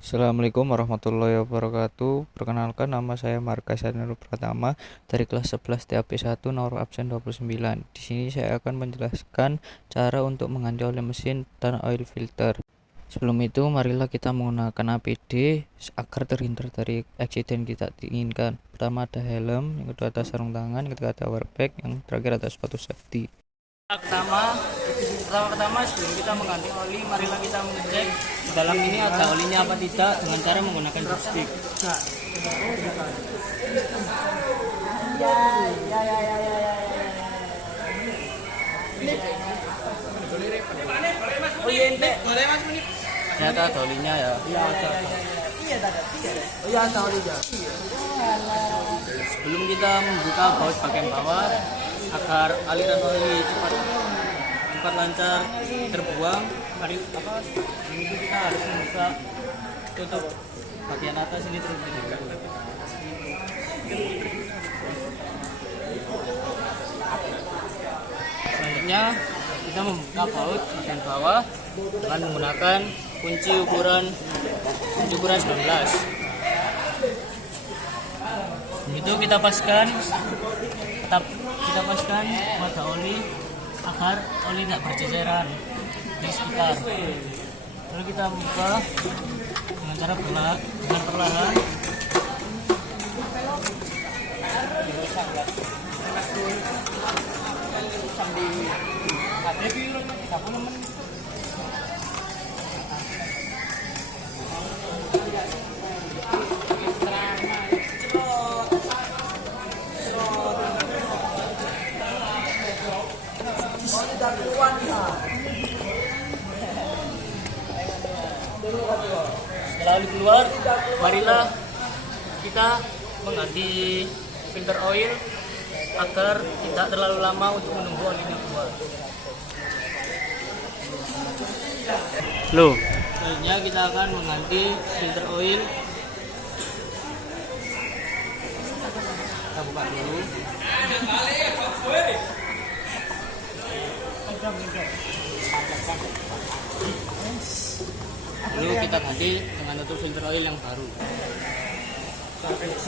Assalamualaikum warahmatullahi wabarakatuh. Perkenalkan, nama saya Marga Sanur Pratama dari kelas 11 TAP 1 nomor absen 29. Di sini saya akan menjelaskan cara untuk mengganti oli mesin dan oil filter. Sebelum itu, marilah kita menggunakan APD agar terhindar dari eksiden kita inginkan. Pertama ada helm, yang kedua ada sarung tangan, yang ketiga ada powerpack, yang terakhir ada sepatu safety. Pertama sebelum kita mengganti oli, marilah kita mengecek di dalam ini ada olinya apa tidak dengan cara menggunakan joystick. Oh iya, ente. Ternyata ada olinya ya. Iya ada. Oh iya ada olinya. Sebelum kita membuka baut bagian bawah agar aliran oli cepat lancar terbuang, sebelum itu kita harus membuka tutup bagian atas ini terlebih dahulu. Selanjutnya kita membuka baut bagian bawah dengan menggunakan kunci ukuran 19. Begitu kita paskan pada oli agar oli tidak berceceran di sekitar. Lalu kita buka dengan cara perlahan. Setelah oli keluar, marilah kita mengganti filter oil agar tidak terlalu lama untuk menunggu olinya keluar. Selanjutnya kita akan mengganti filter oil. Kita buka dulu. Lalu kita ganti dengan tutup filter oil yang baru.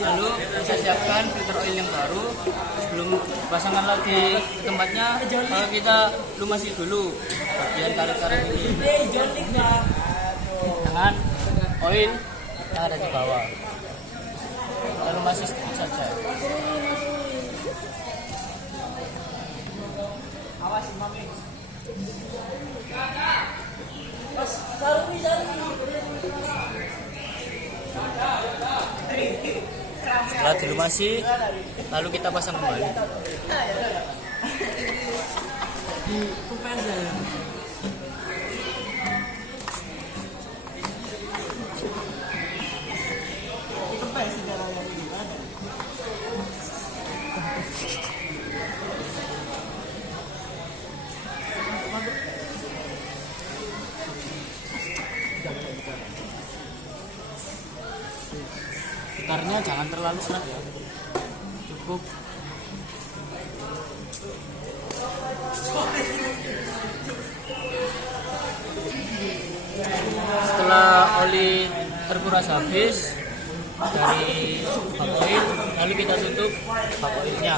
Lalu kita siapkan filter oil yang baru. Sebelum dipasangkan lagi ke tempatnya, kita lumasi dulu bagian karet-karet ini dengan oil yang ada di bawah. Kita lumasi sedikit saja. Awas, mami. Setelah dilumasi, lalu kita pasang kembali. Putarnya jangan terlalu seret ya, cukup. Setelah oli terkuras habis dari bak oil, lalu kita tutup bak oilnya.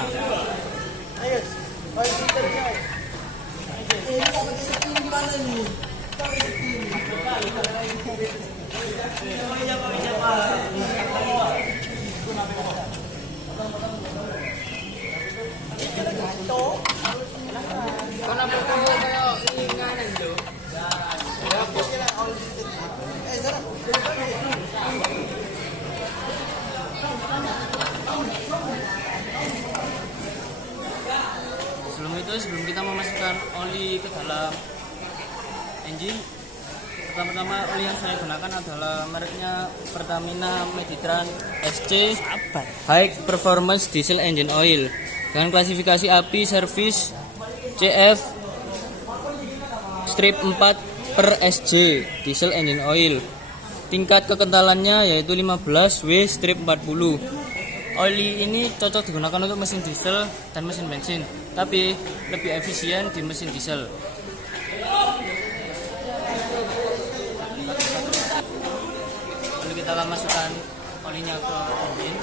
Sebelum kita memasukkan oli ke dalam engine, pertama-tama oli yang saya gunakan adalah mereknya Pertamina Meditran SC High Performance Diesel Engine Oil dengan klasifikasi API Service CF strip 4 per SJ Diesel Engine Oil. Tingkat kekentalannya yaitu 15W strip 40. Oli ini cocok digunakan untuk mesin diesel dan mesin bensin, tapi lebih efisien di mesin diesel. kita akan masukkan olinya ke engine.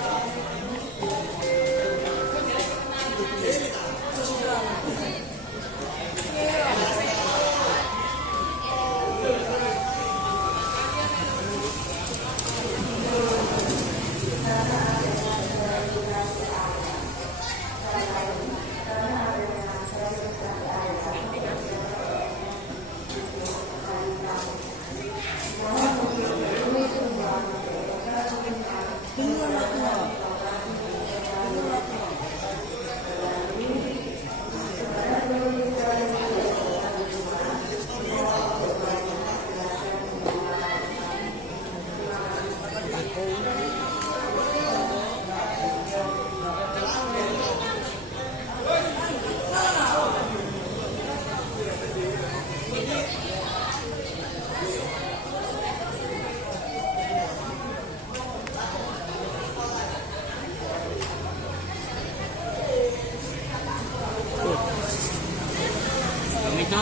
Itu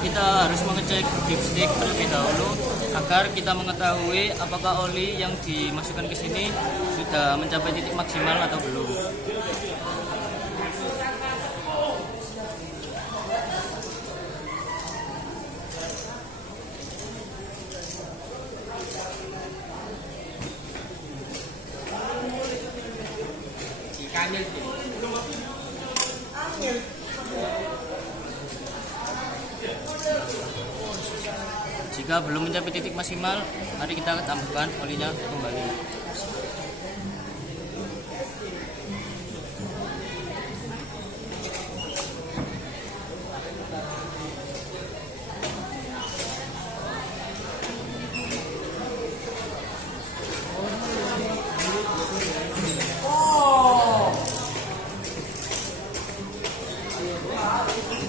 kita harus mengecek dipstick terlebih dahulu agar kita mengetahui apakah oli yang dimasukkan ke sini sudah mencapai titik maksimal atau belum. Jika belum mencapai titik maksimal, mari kita tambahkan olinya kembali.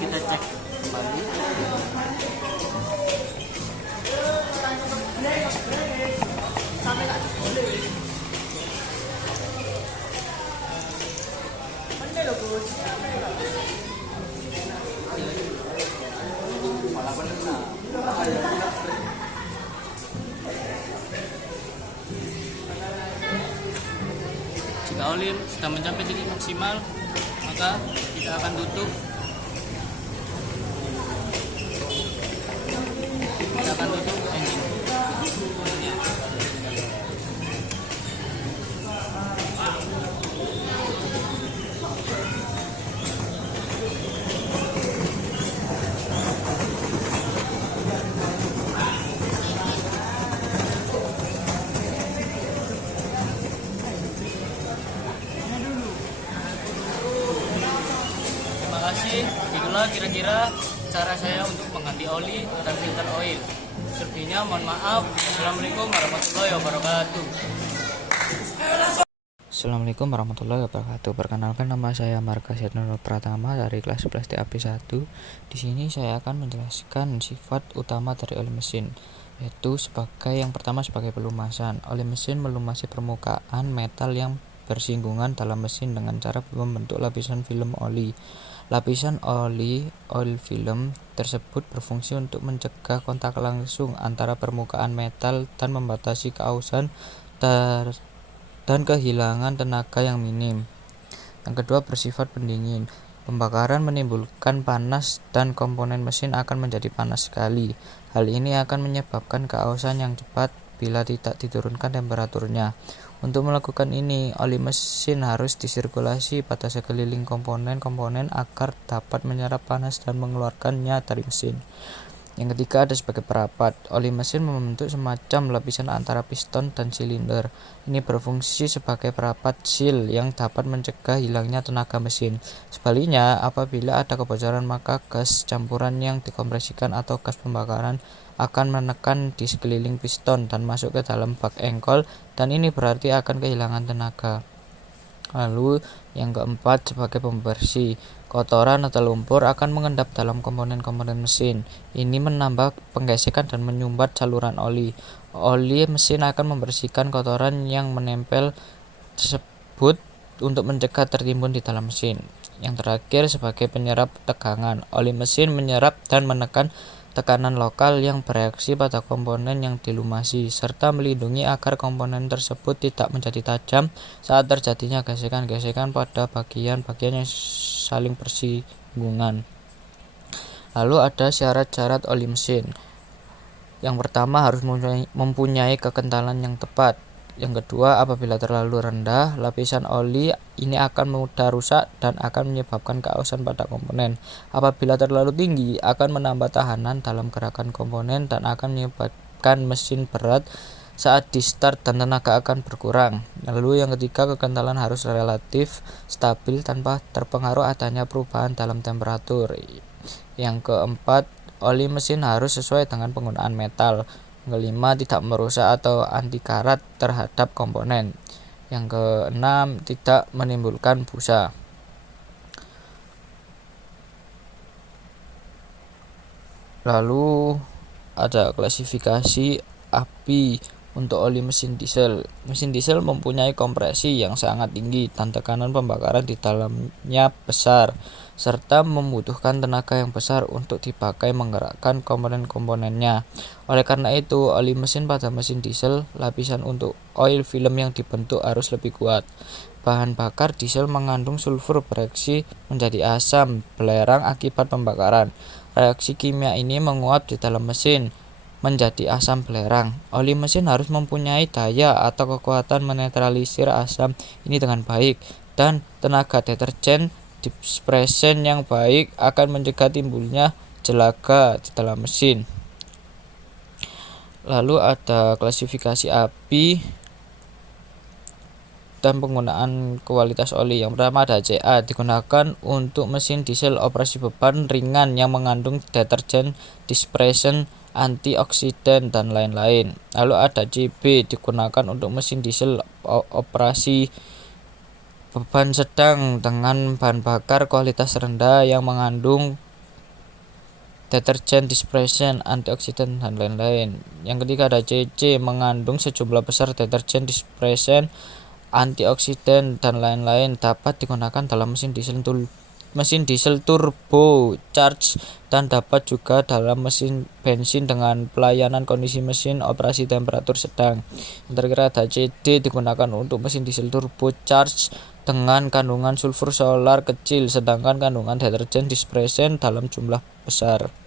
Kita cek kembali. Jika oli sudah mencapai titik maksimal, maka kita akan tutup. Kita akan tutup engine. Terima kasih. Itulah kira-kira cara saya untuk mengganti oli dan filter oil. Selebihnya mohon maaf. Assalamualaikum warahmatullahi wabarakatuh. Assalamualaikum warahmatullahi wabarakatuh. Perkenalkan, nama saya Markasat Nurul Pratama dari kelas 11 TAP 1. Di sini saya akan menjelaskan sifat utama dari oli mesin, yaitu yang pertama sebagai pelumasan. Oli mesin melumasi permukaan metal yang bersinggungan dalam mesin dengan cara membentuk lapisan film oli. Lapisan oli oil film tersebut berfungsi untuk mencegah kontak langsung antara permukaan metal dan membatasi keausan dan kehilangan tenaga yang minim. Yang kedua, bersifat pendingin. Pembakaran menimbulkan panas dan komponen mesin akan menjadi panas sekali. Hal ini akan menyebabkan keausan yang cepat bila tidak diturunkan temperaturnya. Untuk melakukan ini, oli mesin harus disirkulasi pada sekeliling komponen-komponen agar dapat menyerap panas dan mengeluarkannya dari mesin. Yang ketiga, ada sebagai perapat. Oli mesin membentuk semacam lapisan antara piston dan silinder. Ini berfungsi sebagai perapat seal yang dapat mencegah hilangnya tenaga mesin. Sebaliknya, apabila ada kebocoran, maka gas campuran yang dikompresikan atau gas pembakaran akan menekan di sekeliling piston dan masuk ke dalam bak engkol, dan ini berarti akan kehilangan tenaga. Lalu yang keempat, sebagai pembersih. Kotoran atau lumpur akan mengendap dalam komponen-komponen mesin. Ini menambah penggesekan dan menyumbat saluran oli. Oli mesin akan membersihkan kotoran yang menempel tersebut untuk mencegah tertimbun di dalam mesin. Yang terakhir, sebagai penyerap tegangan. Oli mesin menyerap dan menekan tekanan lokal yang bereaksi pada komponen yang dilumasi, serta melindungi agar komponen tersebut tidak menjadi tajam saat terjadinya gesekan-gesekan pada bagian-bagian yang saling bersinggungan. Lalu ada syarat-syarat oli mesin. Yang pertama, harus mempunyai kekentalan yang tepat. Yang kedua, apabila terlalu rendah, lapisan oli ini akan mudah rusak dan akan menyebabkan keausan pada komponen. Apabila terlalu tinggi, akan menambah tahanan dalam gerakan komponen dan akan menyebabkan mesin berat saat di start dan tenaga akan berkurang. Lalu yang ketiga, kekentalan harus relatif stabil tanpa terpengaruh adanya perubahan dalam temperatur. Yang keempat, oli mesin harus sesuai dengan penggunaan metal. Yang kelima, tidak merusak atau anti karat terhadap komponen. Yang keenam, tidak menimbulkan busa. Lalu ada klasifikasi API untuk oli mesin diesel. Mesin diesel mempunyai kompresi yang sangat tinggi dan tekanan pembakaran di dalamnya besar, serta membutuhkan tenaga yang besar untuk dipakai menggerakkan komponen-komponennya. Oleh karena itu, oli mesin pada mesin diesel, lapisan untuk oil film yang dibentuk harus lebih kuat. Bahan bakar diesel mengandung sulfur bereaksi menjadi asam belerang akibat pembakaran. Reaksi kimia ini menguap di dalam mesin menjadi asam belerang. Oli mesin harus mempunyai daya atau kekuatan menetralisir asam ini dengan baik, dan tenaga deterjen dispersen yang baik akan mencegah timbulnya jelaga di dalam mesin. Lalu ada klasifikasi API dan penggunaan kualitas oli. Yang pertama ada CA, digunakan untuk mesin diesel operasi beban ringan yang mengandung deterjen, dispersen, antioksidan, dan lain-lain. Lalu ada CB, digunakan untuk mesin diesel operasi beban sedang dengan bahan bakar kualitas rendah yang mengandung deterjen, dispersen, antioksidan, dan lain-lain. Yang ketiga ada CC, mengandung sejumlah besar deterjen, dispersen, antioksidan, dan lain-lain, dapat digunakan dalam mesin diesel turbo charge dan dapat juga dalam mesin bensin dengan pelayanan kondisi mesin operasi temperatur sedang. Yang terakhir ada CD, digunakan untuk mesin diesel turbo charge dengan kandungan sulfur solar kecil sedangkan kandungan deterjen dispersen dalam jumlah besar.